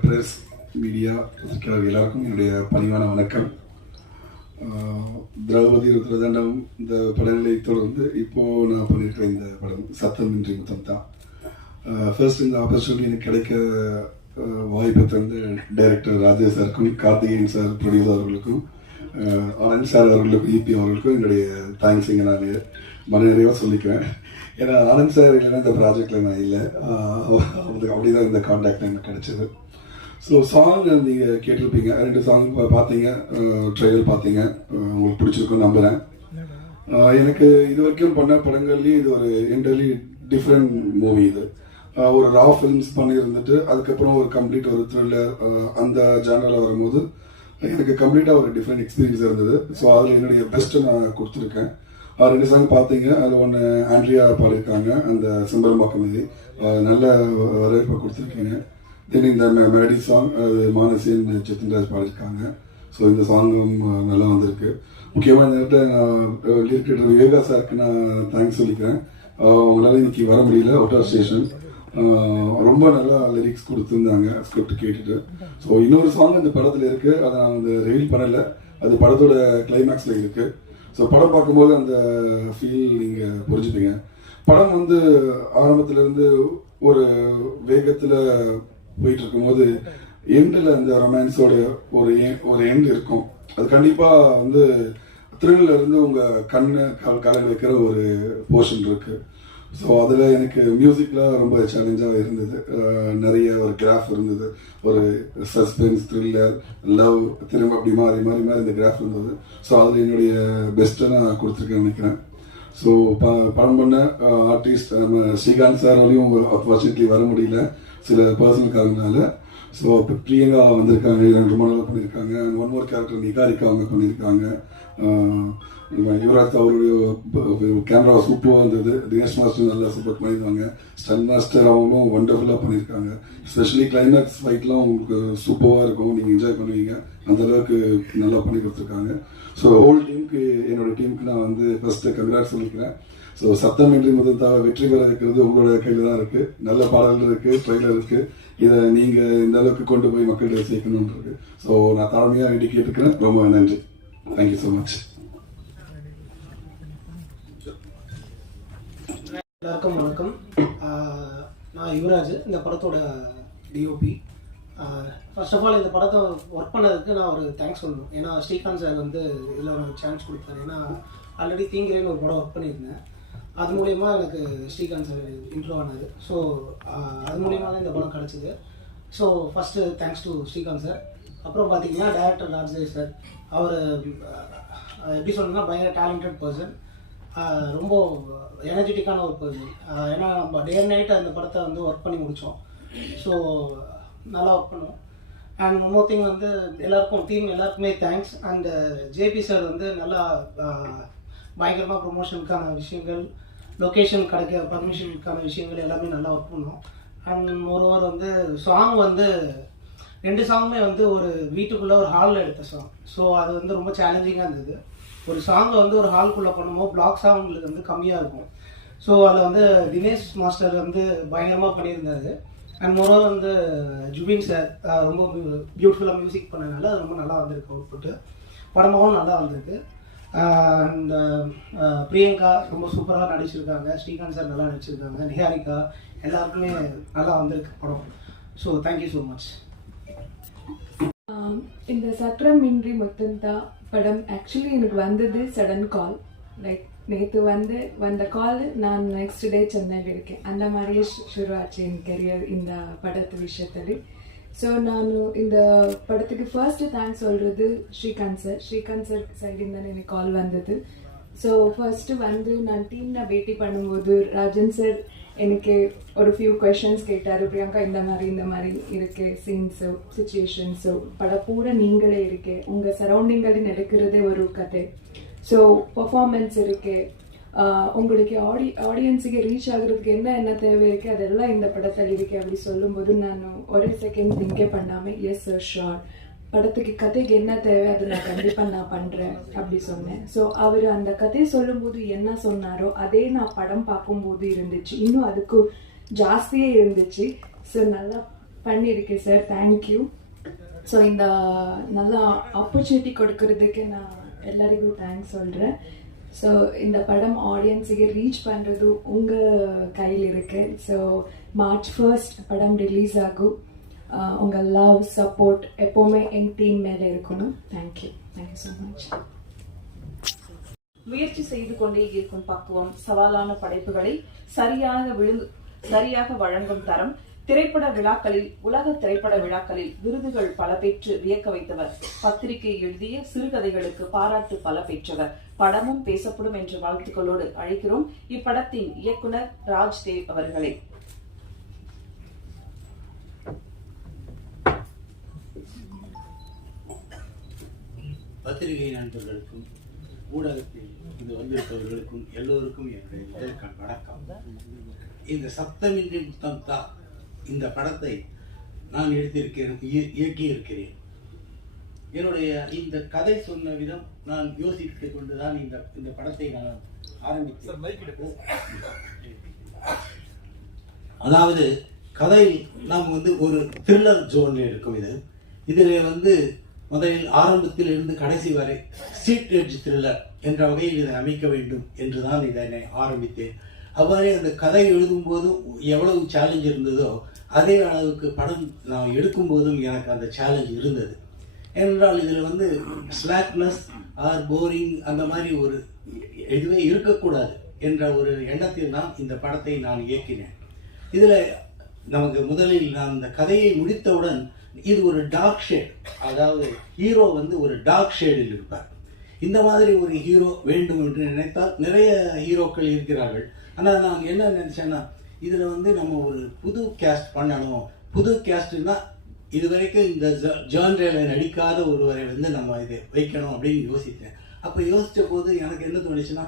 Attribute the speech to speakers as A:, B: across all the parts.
A: Press media பத்திரிகையாளர் எல்லாருக்கும் என்னுடைய பணிவான வணக்கம். திரௌபதி ருத்ரதண்டம் இந்த படங்களை தொடர்ந்து இப்போது நான் பண்ணியிருக்கிற இந்த படம் சத்தம் சத்தமின்றி முத்தம் தான் ஃபர்ஸ்ட் இந்த ஆப்பர்ச்சுனிட்டி எனக்கு கிடைக்க வாய்ப்பை வாய்ப்பு தந்த டைரக்டர் ராஜேஷ் சாருக்கும் கார்த்திகேயன் சார் ப்ரொடியூசர் அவர்களுக்கும் ஆனந்த் சார் அவர்களுக்கும் இபி அவர்களுக்கும் என்னுடைய தேங்க்ஸ் இங்கே நான் மன நிறைவாக சொல்லிக்கிறேன். ஏன்னா ஆனந்த் சார் இல்லைன்னா இந்த ப்ராஜெக்டில் நான் இல்லை. அவருக்கு அப்படி தான் இந்த காண்டாக்ட் எனக்கு கிடச்சிது. ஸோ சாங் நீங்கள் கேட்டிருப்பீங்க. ரெண்டு சாங் பார்த்தீங்க ட்ரெய்லர் பார்த்தீங்க உங்களுக்கு பிடிச்சிருக்கும் நம்புகிறேன் எனக்கு இது வரைக்கும் பண்ண படங்கள்லேயே இது ஒரு என்டர்லி டிஃப்ரெண்ட் மூவி இது. ஒரு ரா ஃபிலிம்ஸ் பண்ணியிருந்துட்டு அதுக்கப்புறம் ஒரு கம்ப்ளீட் ஒரு த்ரில்லர் அந்த ஜானரில் வரும்போது எனக்கு கம்ப்ளீட்டாக ஒரு டிஃப்ரெண்ட் எக்ஸ்பீரியன்ஸ் இருந்தது. ஸோ அதில் என்னுடைய பெஸ்ட்டை நான் கொடுத்துருக்கேன். ரெண்டு சாங் பார்த்தீங்க அது ஒன்று ஆண்ட்ரியா பாடியிருக்காங்க. அந்த செம்பரம்பாக்கம் மீதி நல்ல வரவேற்பை கொடுத்துருக்கீங்க. தென் uh, இந்த மெலடி சாங் அது மானசியன் சித்தன்ராஜ் பாடியிருக்காங்க. ஸோ இந்த சாங்கும் uh, நல்லா வந்திருக்கு. முக்கியமாக இந்த இடத்துல நான் இருக்கிற விவேகா சாருக்கு நான் தேங்க்ஸ் சொல்லிக்கிறேன். Uh, அவங்களால இன்னைக்கு வர முடியல ஒட்டா ஸ்டேஷன் ரொம்ப நல்லா லிரிக்ஸ் கொடுத்துருந்தாங்க ஸ்கிரிப்ட் கேட்டுட்டு. ஸோ இன்னொரு சாங் இந்த படத்தில் இருக்கு. அதை நான் வந்து ரிவீல் பண்ணலை. அது படத்தோட கிளைமேக்ஸில் இருக்கு. ஸோ படம் பார்க்கும்போது அந்த ஃபீல் நீங்கள் புரிஞ்சுப்பீங்க. படம் வந்து ஆரம்பத்துலேருந்து ஒரு வேகத்தில் போயிட்டு இருக்கும்போது எண்டில் அந்த ரொமான்ஸோட ஒரு e-, ஒரு எண்ட் இருக்கும். அது கண்டிப்பாக வந்து த்ரில்ல இருந்து உங்கள் கண்ணு கால் கலங்க வைக்கிற ஒரு போர்ஷன் இருக்கு. ஸோ அதில் எனக்கு மியூசிக்கில் ரொம்ப சேலஞ்சாக இருந்தது. நிறைய ஒரு கிராஃப் இருந்தது. ஒரு சஸ்பென்ஸ் த்ரில்லர் லவ் திரும்ப அப்படி மாறி மாறி மாறி இந்த கிராஃப் இருந்தது. ஸோ அதில் என்னுடைய பெஸ்ட்டை நான் கொடுத்துருக்கேன்னு நினைக்கிறேன். ஸோ ப படம் பண்ண ஆர்டிஸ்ட் நம்ம ஸ்ரீகாந்த் சார் வரையும் உங்கள் அன்ஃபார்ச்சுனேட்லி வர முடியல. சில பர்சன் காரணங்களால. ஸோ இப்போ பிரியங்கா வந்திருக்காங்க ரெண்டு மூணு பண்ணியிருக்காங்க. ஒன் மோர் கேரக்டர் நிகாரிக்கா அவங்க பண்ணியிருக்காங்க. யுவராஜ் அவருடைய கேமரா சூப்பராக இருந்தது தினேஷ் மாஸ்டர் நல்லா சூப்பர் பண்ணியிருக்காங்க ஸ்டன் மாஸ்டர் அவங்களும் ஒண்டர்ஃபுல்லாக பண்ணியிருக்காங்க. ஸ்பெஷலி கிளைமேக்ஸ் ஃபைட்லாம் உங்களுக்கு சூப்பராக இருக்கும். நீங்கள் என்ஜாய் பண்ணுவீங்க. அந்த அளவுக்கு நல்லா பண்ணி கொடுத்துருக்காங்க. ஸோ ஹோல் டீமுக்கு என்னோட டீமுக்கு நான் வந்து ஃபஸ்ட்டு கங்க்ராட்ஸ் சொல்லிக்கிறேன். ஸோ சத்தமின்றி முதல் வெற்றி பெற இருக்கிறது உங்களோட கையில் தான் இருக்குது நல்ல பாடல்கள் இருக்குது ட்ரெய்லர் இருக்குது இதை நீங்கள் இந்த அளவுக்கு கொண்டு போய் மக்கள்கிட்ட சேர்க்கணும்னு இருக்கு ஸோ நான் தாழ்மையாக வேண்டி கேட்டுக்கிறேன். ரொம்ப நன்றி. தேங்க்யூ ஸோ மச்
B: எல்லாருக்கும் வணக்கம். நான் யுவராஜ் இந்த படத்தோட டிஓபி ஃபர்ஸ்ட் ஆஃப் ஆல் இந்த படத்தை ஒர்க் பண்ணதுக்கு நான் ஒரு தேங்க்ஸ் சொல்லணும். ஏன்னா ஸ்ரீகாந்த் சார் வந்து இதில் ஒரு சான்ஸ் கொடுத்தாரு. ஏன்னா ஆல்ரெடி தீங்கிறேன்னு ஒரு படம் ஒர்க் பண்ணியிருந்தேன். அது மூலயமா எனக்கு ஸ்ரீகாந்த் சார் இன்ட்ரோ ஆனார். ஸோ அது மூலயமா தான் இந்த படம் கிடச்சிது. So first thanks to Srikanth sir அப்புறம் பார்த்தீங்கன்னா டேரக்டர் ராஜேஷ் சார் அவர் எப்படி சொல்லணும்னா பயங்கர டேலண்டட் பர்சன் ரொம்ப எனர்ஜெட்டிக்கான ஒரு பர்சன் ஏன்னா நம்ம டே அண்ட் நைட் அந்த படத்தை வந்து ஒர்க் பண்ணி முடித்தோம் ஸோ நல்லா ஒர்க் பண்ணுவோம். அண்ட் மோர் திங் வந்து எல்லாருக்கும் டீம் எல்லாருக்குமே தேங்க்ஸ் அண்ட் ஜேபி சார் வந்து நல்லா பயங்கரமாக ப்ரொமோஷனுக்கான விஷயங்கள் லொக்கேஷன் கிடைக்க பர்மிஷனுக்கான விஷயங்கள் எல்லாமே நல்லா ஒர்க் பண்ணோம். அண்ட் மோரோவர் வந்து சாங் வந்து ரெண்டு சாங்குமே வந்து ஒரு வீட்டுக்குள்ளே ஒரு ஹாலில் எடுத்த சாங் ஸோ அது வந்து ரொம்ப சேலஞ்சிங்காக இருந்தது. ஒரு சாங்கை வந்து ஒரு ஹால்குள்ளே பண்ணும்போது பிளாக் சாங்களுக்கு வந்து கம்மியாக இருக்கும். ஸோ அதில் வந்து தினேஷ் மாஸ்டர் வந்து பயங்கரமாக பண்ணியிருந்தாரு. அண்ட் மோரோவர் வந்து ஜுபின் சார் ரொம்ப பியூட்டிஃபுல்லாக மியூசிக் பண்ணனால அது ரொம்ப நல்லா வந்திருக்கு அவுட்புட்டு படமாகவும் நல்லா வந்திருக்கு. இந்த பிரியங்கா ரொம்ப சூப்பராக நடிச்சிருக்காங்க. ஸ்ரீகாந்த் சார் நல்லா நடிச்சிருக்காங்க. நிஹாரிகா எல்லாருக்குமே நல்லா வந்திருக்கு படம். ஸோ தேங்க்யூ ஸோ மச்
C: இந்த சத்திரம் இன்றி மொத்தந்தா படம் ஆக்சுவலி எனக்கு வந்தது சடன் கால் லைக் நேற்று வந்து வந்த கால் நான் நெக்ஸ்ட் டே சென்னையில் இருக்கேன். அந்த மாதிரியே ஷுரு என் கெரியர் இந்த படத்து விஷயத்துல. ஸோ நான் இந்த படத்துக்கு ஃபர்ஸ்ட் தேங்க்ஸ் சொல்கிறது ஸ்ரீகாந்த் சார் ஸ்ரீகாந்த் சார் சைடில் தான் எனக்கு கால் வந்தது. ஸோ ஃபர்ஸ்ட்டு வந்து நான் டீமில் பேட்டி பண்ணும்போது ராஜன் சார் எனக்கு ஒரு ஃபியூ கொஷின்ஸ் கேட்டார். பிரியங்கா இந்த மாதிரி இந்த மாதிரி இருக்கு சீன்ஸோ சுச்சுவேஷன்ஸோ படம் பூரா நீங்களே இருக்கு. உங்கள் சரௌண்டிங்களில் நடக்கிறதே ஒரு கதை. ஸோ பர்ஃபார்மன்ஸ் இருக்கு. உங்களுக்கு ஆடி ஆடியன்ஸுக்கு ரீச் ஆகுறதுக்கு என்ன என்ன தேவை இருக்கு? அதெல்லாம் இந்த படத்தில் இருக்கு. அப்படி சொல்லும்போது நான் ஒரு செகண்ட் திங்கே பண்ணாமல் எஸ் சார் ஷார் படத்துக்கு கதைக்கு என்ன தேவை அதை நான் கண்டிப்பாக நான் பண்ணுறேன் அப்படி சொன்னேன். ஸோ அவர் அந்த கதை சொல்லும்போது என்ன சொன்னாரோ அதே நான் படம் பார்க்கும்போது இருந்துச்சு. இன்னும் அதுக்கு ஜாஸ்தியே இருந்துச்சு. ஸோ நல்லா பண்ணியிருக்கேன் சார் தேங்க்யூ ஸோ இந்த நல்லா ஆப்பர்ச்சுனிட்டி கொடுக்கறதுக்கு நான் எல்லாருக்கும் தேங்க்ஸ் சொல்கிறேன் ஸோ இந்த படம் ஆடியன்ஸுக்கு ரீச் பண்ணுறது உங்கள் கையில் இருக்கு. ஸோ மார்ச் ஃபர்ஸ்ட் படம் ரிலீஸ் ஆகும் uh, உங்கள் லவ் சப்போர்ட் எப்போவுமே என் டீம் மேலே இருக்கணும். தேங்க்யூ தேங்க்யூ ஸோ மச்
D: முயற்சி செய்து கொண்டே இருக்கும் பக்குவம் சவாலான படைப்புகளை சரியாக விழுங்கு சரியாக வழங்கும் தரம். திரைப்பட விழாக்களில் உலக திரைப்பட விழாக்களில் விருதுகள் பல பெற்று வியக்க வைத்தவர். பத்திரிகை எழுதிய சிறுகதைகளுக்கு பாராட்டு பல பெற்றவர் படமும் பேசப்படும் என்ற வாழ்த்துக்களோடு அழைக்கிறோம். இப்படத்தின் இயக்குனர் ராஜ் தேவ் அவர்களை.
E: பத்திரிகை நண்பர்களுக்கும் ஊடகத்தில் இது வந்திருப்பவர்களுக்கும் எல்லோருக்கும் என்னுடைய வணக்கம். இந்த சப்தமின்றி முத்தம் தா இந்த படத்தை நான் எடுத்திருக்கிறேன் இய- இயக்கியிருக்கிறேன். என்னுடைய இந்த கதை சொன்ன விதம் நான் யோசித்துக் கொண்டுதான் இந்த இந்த படத்தை நான் ஆரம்பித்தேன். அதாவது கதை நாம் வந்து ஒரு த்ரில்லர் ஜோன் இருக்கும் இது. இதில் வந்து முதலில் ஆரம்பத்தில் இருந்து கடைசி வரை சீட் எட்ஜ் த்ரில்லர் என்ற வகையில் இதை அமைக்க வேண்டும் என்று தான் இதனை ஆரம்பித்தேன். அவ்வாறே அந்த கதை எழுதும்போதும் எவ்வளவு சேலஞ்ச் இருந்ததோ அதே அளவுக்கு படம் நான் எடுக்கும்போதும் எனக்கு அந்த சேலஞ்ச் இருந்தது. ஏனென்றால் இதில் வந்து ஸ்லாக்னஸ் ஆர் போரிங் அந்த மாதிரி ஒரு எதுவுமே இருக்கக்கூடாது என்ற ஒரு எண்ணத்தில் தான் இந்த படத்தை நான் இயக்கினேன். இதில் நமக்கு முதலில் நான் இந்த கதையை முடித்தவுடன் இது ஒரு டார்க் ஷேட் அதாவது ஹீரோ வந்து ஒரு டார்க் ஷேடில் இருப்பார். இந்த மாதிரி ஒரு ஹீரோ வேண்டும் என்று நினைத்தால் நிறைய ஹீரோக்கள் இருக்கிறார்கள். ஆனால் நான் என்ன நினச்சேன்னா இதில் வந்து நம்ம ஒரு புது கேஸ்ட் பண்ணணும். புது கேஸ்ட்னா இதுவரைக்கும் இந்த ஜான்ரேல நடிக்காத ஒருவரை வந்து நம்ம இது வைக்கணும் அப்படின்னு யோசித்தேன். அப்போ யோசித்த போது எனக்கு என்ன தோணுச்சுன்னா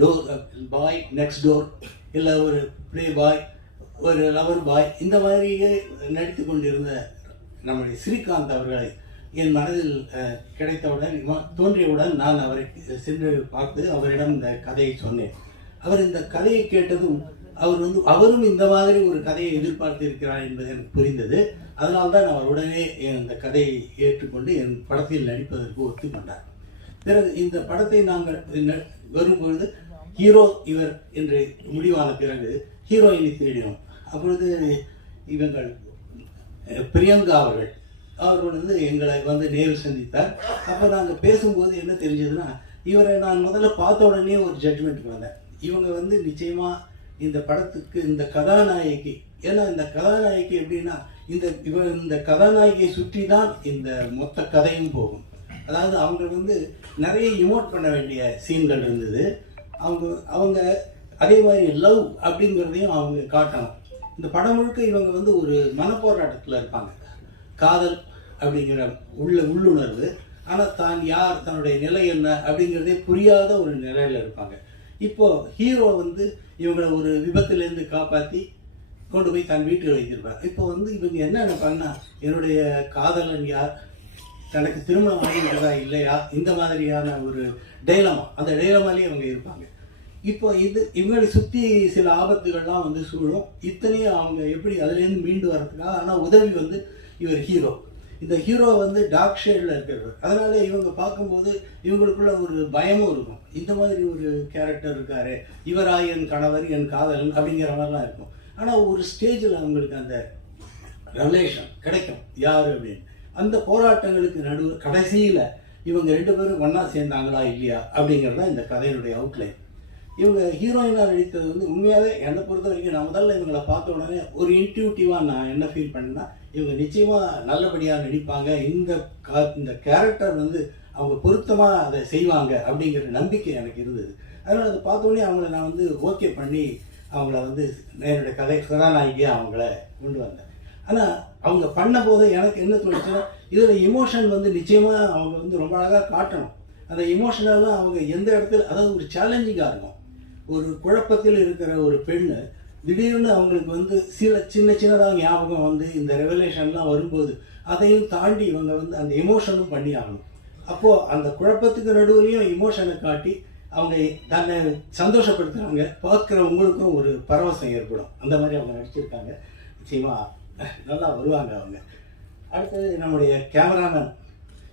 E: டோர் பாய் நெக்ஸ்ட் டோர் இல்லை ஒரு ப்ளே பாய் ஒரு லவர் பாய் இந்த மாதிரியே நடித்து கொண்டிருந்த நம்முடைய ஸ்ரீகாந்த் அவர்களை என் மனதில் கிடைத்தவுடன் தோன்றியவுடன் நான் அவரை சென்று பார்த்து அவரிடம் இந்த கதையை சொன்னேன். அவர் இந்த கதையை கேட்டதும் அவர் வந்து அவரும் இந்த மாதிரி ஒரு கதையை எதிர்பார்த்து இருக்கிறார் என்பது எனக்கு புரிந்தது. அதனால்தான் அவர் உடனே அந்த கதையை ஏற்றுக்கொண்டு என் படத்தில் நடிப்பதற்கு ஒத்துக்கொண்டார். பிறகு இந்த படத்தை நாங்கள் வரும்பொழுது ஹீரோ இவர் என்று முடிவான பிறகு ஹீரோயினை தேடினோம். அப்பொழுது இவங்கள் பிரியங்கா அவர்கள் அவர்கள் வந்து எங்களை வந்து நேரில் சந்தித்தார். அப்போ நாங்கள் பேசும்போது என்ன தெரிஞ்சதுன்னா இவரை நான் முதல்ல பார்த்த உடனே ஒரு ஜட்மெண்ட்டுக்கு வந்தேன். இவங்க வந்து நிச்சயமாக இந்த படத்துக்கு இந்த கதாநாயகி. ஏன்னா இந்த கதாநாயகி எப்படின்னா இந்த இவர் இந்த கதாநாயகியை சுற்றி தான் இந்த மொத்த கதையும் போகும். அதாவது அவங்க வந்து நிறைய இமோட் பண்ண வேண்டிய சீன்கள் இருந்தது. அவங்க அவங்க அதே மாதிரி லவ் அப்படிங்கிறதையும் அவங்க காட்டணும். இந்த படம் முழுக்க இவங்க வந்து ஒரு மனப்போராட்டத்தில் இருப்பாங்க. காதல் அப்படிங்கிற உள்ள உள்ளுணர்வு. ஆனால் தான் யார் தன்னுடைய நிலை என்ன அப்படிங்கிறதே புரியாத ஒரு நிலையில் இருப்பாங்க. இப்போது ஹீரோ வந்து இவங்களை ஒரு விபத்துலேருந்து காப்பாற்றி கொண்டு போய் தன் வீட்டில் வைத்திருப்பார். இப்போ வந்து இவங்க என்ன நினைப்பாங்கன்னா என்னுடைய காதலன் யார்? தனக்கு திருமணம் ஆகிவிட்டதா இல்லையா? இந்த மாதிரியான ஒரு டைலமா? அந்த டைலமாலேயே அவங்க இருப்பாங்க. இப்போ இது இவங்களை சுற்றி சில ஆபத்துகள்லாம் வந்து சூழும். இத்தனையும் அவங்க எப்படி அதுலேருந்து மீண்டு வர்றதுக்காக ஆனால் உதவி வந்து இவர் ஹீரோ இந்த ஹீரோ வந்து டார்க் ஷேடில் இருக்கிறவர். அதனால இவங்க பார்க்கும்போது இவங்களுக்குள்ள ஒரு பயமும் இருக்கும். இந்த மாதிரி ஒரு கேரக்டர் இருக்காரு இவரா என் கணவர் என் காதலன் அப்படிங்கிற மாதிரிலாம் இருக்கும். ஆனால் ஒரு ஸ்டேஜில் அவங்களுக்கு அந்த ரிலேஷன் கிடைக்கும். யார் அப்படின்னு. அந்த போராட்டங்களுக்கு நடுவு கடைசியில் இவங்க ரெண்டு பேரும் ஒன்றா சேர்ந்தாங்களா இல்லையா அப்படிங்கிறது தான் இந்த கதையினுடைய அவுட்லைன் இவங்க ஹீரோயினாக நடித்தது வந்து உண்மையாகவே என்னை பொறுத்த வரைக்கும் நான் முதல்ல இவங்களை பார்த்த உடனே ஒரு இன்ட்யூட்டிவாக நான் என்ன ஃபீல் பண்ணேன்னா இவங்க நிச்சயமாக நல்லபடியாக நடிப்பாங்க. இந்த கா இந்த கேரக்டர் வந்து அவங்க பொருத்தமாக அதை செய்வாங்க அப்படிங்கிற நம்பிக்கை எனக்கு இருந்தது. அதனால் அதை பார்த்தோன்னே அவங்கள நான் வந்து ஓகே பண்ணி அவங்கள வந்து என்னுடைய கதை கதாநாயகியாக அவங்கள கொண்டு வந்தேன். ஆனால் அவங்க பண்ண போது எனக்கு என்ன தோணுச்சுன்னா இதில் இமோஷன் வந்து நிச்சயமாக அவங்க வந்து ரொம்ப அழகாக காட்டணும். அந்த இமோஷனெல்லாம் அவங்க எந்த இடத்துல அதாவது ஒரு சேலஞ்சிங்காக இருக்கும். ஒரு குழப்பத்தில் இருக்கிற ஒரு பெண்ணு திடீர்னு அவங்களுக்கு வந்து சில சின்ன சின்னதாக ஞாபகம் வந்து இந்த ரெவலேஷன்லாம் வரும்போது அதையும் தாண்டி இவங்க வந்து அந்த எமோஷனும் பண்ணி ஆகணும். அப்போது அந்த குழப்பத்துக்கு நடுவுலையும் இமோஷனை காட்டி அவங்க தன்னை சந்தோஷப்படுத்துகிறவங்க பார்க்குறவங்களுக்கும் ஒரு பரவசம் ஏற்படும். அந்த மாதிரி அவங்க நடிச்சிருக்காங்க. நிச்சயமாக நல்லா வருவாங்க அவங்க. அடுத்தது நம்முடைய கேமராமேன்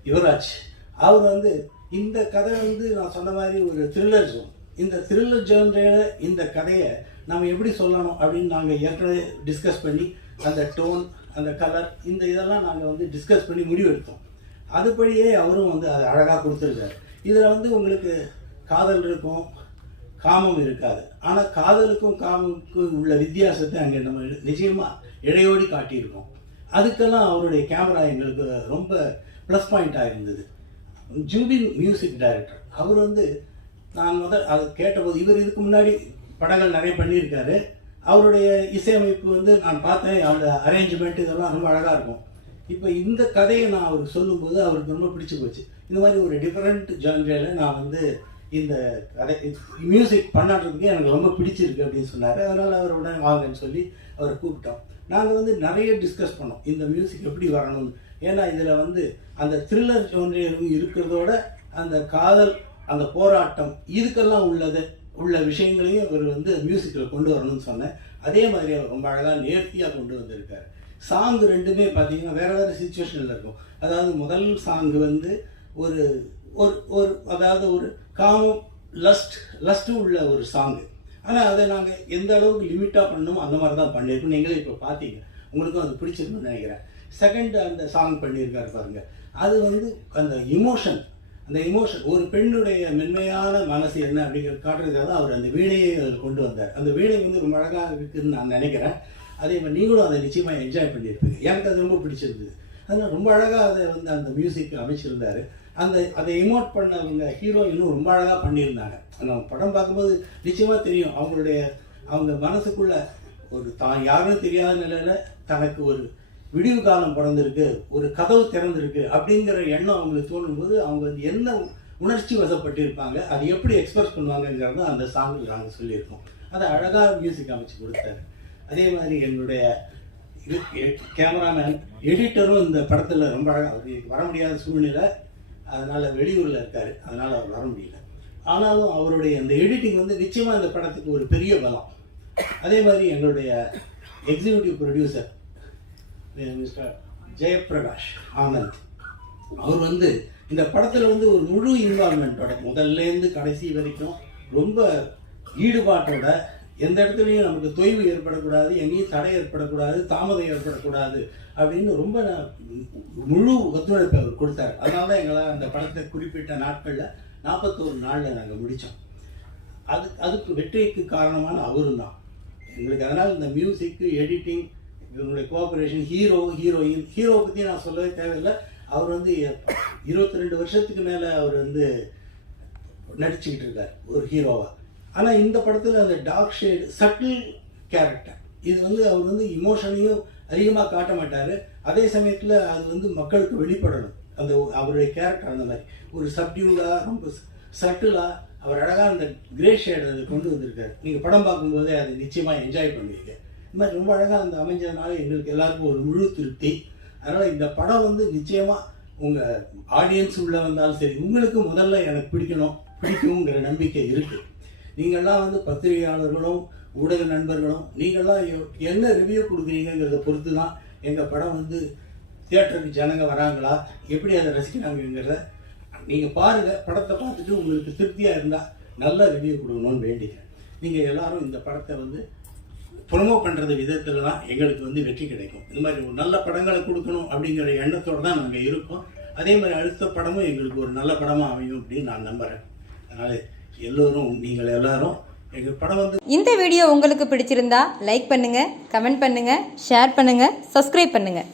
E: யுவராஜ். அவர் வந்து இந்த கதை வந்து நான் சொன்ன மாதிரி ஒரு த்ரில்லர் ஜோன் இந்த த்ரில்லர் ஜோன்றையில இந்த கதையை நம்ம எப்படி சொல்லணும் அப்படின்னு நாங்கள் ஏற்கனவே டிஸ்கஸ் பண்ணி அந்த டோன் அந்த கலர் இந்த இதெல்லாம் நாங்கள் வந்து டிஸ்கஸ் பண்ணி முடிவெடுத்தோம் அதுபடியே அவரும் வந்து அதை அழகாக கொடுத்துருக்காரு. இதில் வந்து உங்களுக்கு காதல் இருக்கும் காமம் இருக்காது. ஆனால் காதலுக்கும் காமுக்கும் உள்ள வித்தியாசத்தை அங்கே நம்ம நிச்சயமாக இடையோடி காட்டியிருக்கோம். அதுக்கெல்லாம் அவருடைய கேமரா எங்களுக்கு ரொம்ப ப்ளஸ் பாயிண்ட்டாக இருந்தது. ஜூபின் மியூசிக் டைரக்டர் அவர் வந்து நான் முதல் அது கேட்டபோது இவர் இதுக்கு முன்னாடி படங்கள் நிறைய பண்ணியிருக்காரு. அவருடைய இசையமைப்பு வந்து நான் பார்த்தேன். அந்த அரேஞ்ச்மெண்ட் இதெல்லாம் ரொம்ப அழகாக இருக்கும். இப்போ இந்த கதையை நான் அவருக்கு சொல்லும்போது அவருக்கு ரொம்ப பிடிச்சி போச்சு. இந்த மாதிரி ஒரு டிஃப்ரெண்ட் ஜான்ரியில் நான் வந்து இந்த கதை மியூசிக் பண்ணாடுறதுக்கு எனக்கு ரொம்ப பிடிச்சிருக்கு அப்படின்னு சொன்னார். அதனால் அவர் உடனே வாங்கன்னு சொல்லி அவரை கூப்பிட்டோம். நாங்கள் வந்து நிறைய டிஸ்கஸ் பண்ணோம். இந்த மியூசிக் எப்படி வரணும்னு. ஏன்னா இதில் வந்து அந்த த்ரில்லர் ஜோன்ரியும் இருக்கிறதோட அந்த காதல் அந்த போராட்டம் இதுக்கெல்லாம் உள்ளது. உள்ள விஷயங்களையும் இவர் வந்து மியூசிக்கில் கொண்டு வரணும்னு சொன்னேன் அதே மாதிரி அவர் ரொம்ப அழகாக நேர்த்தியாக கொண்டு வந்திருக்காரு. சாங் ரெண்டுமே பார்த்தீங்கன்னா வேறு வேறு சுச்சுவேஷனில் இருக்கும். அதாவது முதல் சாங் வந்து ஒரு ஒரு ஒரு அதாவது ஒரு காமம் லஸ்ட் லஸ்ட்டு உள்ள ஒரு சாங்கு ஆனால் அதை நாங்கள் எந்த அளவுக்கு லிமிட்டாக பண்ணணுமோ அந்த மாதிரி தான் பண்ணியிருக்கோம். நீங்களே இப்போ பார்த்தீங்க உங்களுக்கும் அது பிடிச்சிருக்குன்னு நினைக்கிறேன். செகண்ட் அந்த சாங் பண்ணியிருக்காரு பாருங்கள் அது வந்து அந்த இமோஷன் அந்த இமோஷன் ஒரு பெண்ணுடைய மென்மையான மனசு என்ன அப்படிங்கிறது காட்டுறதுக்காக தான் அவர் அந்த வீணையை அதில் கொண்டு வந்தார். அந்த வீணை வந்து ரொம்ப அழகாக இருக்குதுன்னு நான் நினைக்கிறேன். அதே மாதிரி நீங்களும் அதை நிச்சயமாக என்ஜாய் பண்ணியிருப்பீங்க. எனக்கு அது ரொம்ப பிடிச்சிருந்தது. அதனால் ரொம்ப அழகாக அதை வந்து அந்த மியூசிக் அமைச்சிருந்தாரு. அந்த அதை இமோட் பண்ணவங்க ஹீரோ இன்னும் ரொம்ப அழகாக பண்ணியிருந்தாங்க. நம்ம படம் பார்க்கும்போது நிச்சயமாக தெரியும். அவங்களுடைய அவங்க மனசுக்குள்ள ஒரு தான் யாருன்னு தெரியாத நிலையில் தனக்கு ஒரு விடிவு காலம் பிறந்திருக்கு ஒரு கதவு திறந்திருக்கு அப்படிங்கிற எண்ணம் அவங்களுக்கு தோணும்போது அவங்க வந்து என்ன உணர்ச்சி வசப்பட்டிருப்பாங்க அதை எப்படி எக்ஸ்பிரஸ் பண்ணுவாங்கங்கிறத அந்த சாங்கில் நாங்கள் சொல்லியிருக்கோம். அதை அழகாக மியூசிக் அமைச்சு கொடுத்தாரு. அதே மாதிரி என்னுடைய கேமராமேன் எடிட்டரும் இந்த படத்தில் ரொம்ப அழகாக வர முடியாத சூழ்நிலை அதனால் வெளியூரில் இருக்கார் அதனால் அவர் வர முடியல. ஆனாலும் அவருடைய அந்த எடிட்டிங் வந்து நிச்சயமாக இந்த படத்துக்கு ஒரு பெரிய பலம். அதே மாதிரி எங்களுடைய executive producer mister Jayaprakash Anand. அவர் வந்து இந்த படத்தில் வந்து ஒரு முழு இன்வால்மெண்ட்டோட முதல்ல இருந்து கடைசி வரைக்கும் ரொம்ப ஈடுபாட்டோட எந்த இடத்துலையும் நமக்கு தொய்வு ஏற்படக்கூடாது எங்கேயும் தடை ஏற்படக்கூடாது தாமதம் ஏற்படக்கூடாது அப்படின்னு ரொம்ப முழு ஒத்துழைப்பு அவர் கொடுத்தார். அதனால தான் எங்களால் அந்த படத்தை குறிப்பிட்ட நாட்களில் நாற்பத்தோரு நாளில் நாங்கள் முடித்தோம் அது அதுக்கு வெற்றிக்கு காரணமான அவரும் தான் எங்களுக்கு அதனால் இந்த மியூசிக்கு எடிட்டிங் இவங்களுடைய கோஆபரேஷன் ஹீரோ ஹீரோயின் ஹீரோ பற்றி நான் சொல்லவே தேவையில்லை. அவர் வந்து இருபத்தி ரெண்டு வருஷத்துக்கு மேலே அவர் வந்து நடிச்சுக்கிட்டு இருக்கார் ஒரு ஹீரோவாக ஆனால் இந்த படத்தில் அந்த டார்க் ஷேடு சட்டில் கேரக்டர் இது வந்து அவர் வந்து இமோஷனையும் அதிகமாக காட்ட மாட்டார். அதே சமயத்தில் அது வந்து மக்களுக்கு வெளிப்படணும். அந்த அவருடைய கேரக்டர் அந்த மாதிரி. ஒரு சப்டியூலாக ரொம்ப சட்டிலாக அவர் அழகாக அந்த கிரே ஷேட் அதை கொண்டு வந்திருக்காரு. நீங்கள் படம் பார்க்கும்போதே அதை நிச்சயமாக என்ஜாய் பண்ணுவீங்க. இது மாதிரி ரொம்ப அழகாக அந்த அமைஞ்சதுனால எங்களுக்கு எல்லாருக்கும் ஒரு முழு திருப்தி. அதனால் இந்த படம் வந்து நிச்சயமாக உங்கள் ஆடியன்ஸ் உள்ளே வந்தாலும் சரி உங்களுக்கு முதல்ல எனக்கு பிடிக்கணும் பிடிக்குங்கிற நம்பிக்கை இருக்குது நீங்கள்லாம் வந்து பத்திரிகையாளர்களும் ஊடக நண்பர்களும் நீங்கள்லாம் என்ன ரிவ்யூ கொடுக்குறீங்கிறத பொறுத்து தான் எங்கள் படம் வந்து தியேட்டருக்கு ஜனங்க வராங்களா எப்படி அதை ரசிக்கிறாங்கங்கிறத நீங்கள் பாருங்கள் படத்தை பார்த்துட்டு உங்களுக்கு திருப்தியாக இருந்தால் நல்ல ரிவ்யூ கொடுக்கணும்னு வேண்டிக்கிறேன். நீங்கள் எல்லாரும் இந்த படத்தை வந்து ப்ரொமோ பண்ணுறது விதத்தில் தான் எங்களுக்கு வந்து வெற்றி கிடைக்கும். இந்த மாதிரி ஒரு நல்ல படங்களை கொடுக்கணும் அப்படிங்கிற எண்ணத்தோடு தான் நாங்கள் இருக்கோம். அதே மாதிரி அடுத்த படமும் எங்களுக்கு ஒரு நல்ல படமாக அமையும் அப்படின்னு நான் நம்புகிறேன் அதனால் எல்லோரும் நீங்கள் எல்லாரும் எங்கள் படம் வந்து
F: இந்த வீடியோ உங்களுக்கு பிடிச்சிருந்தா லைக் பண்ணுங்கள் கமெண்ட் பண்ணுங்கள் ஷேர் பண்ணுங்கள் சப்ஸ்கிரைப் பண்ணுங்கள்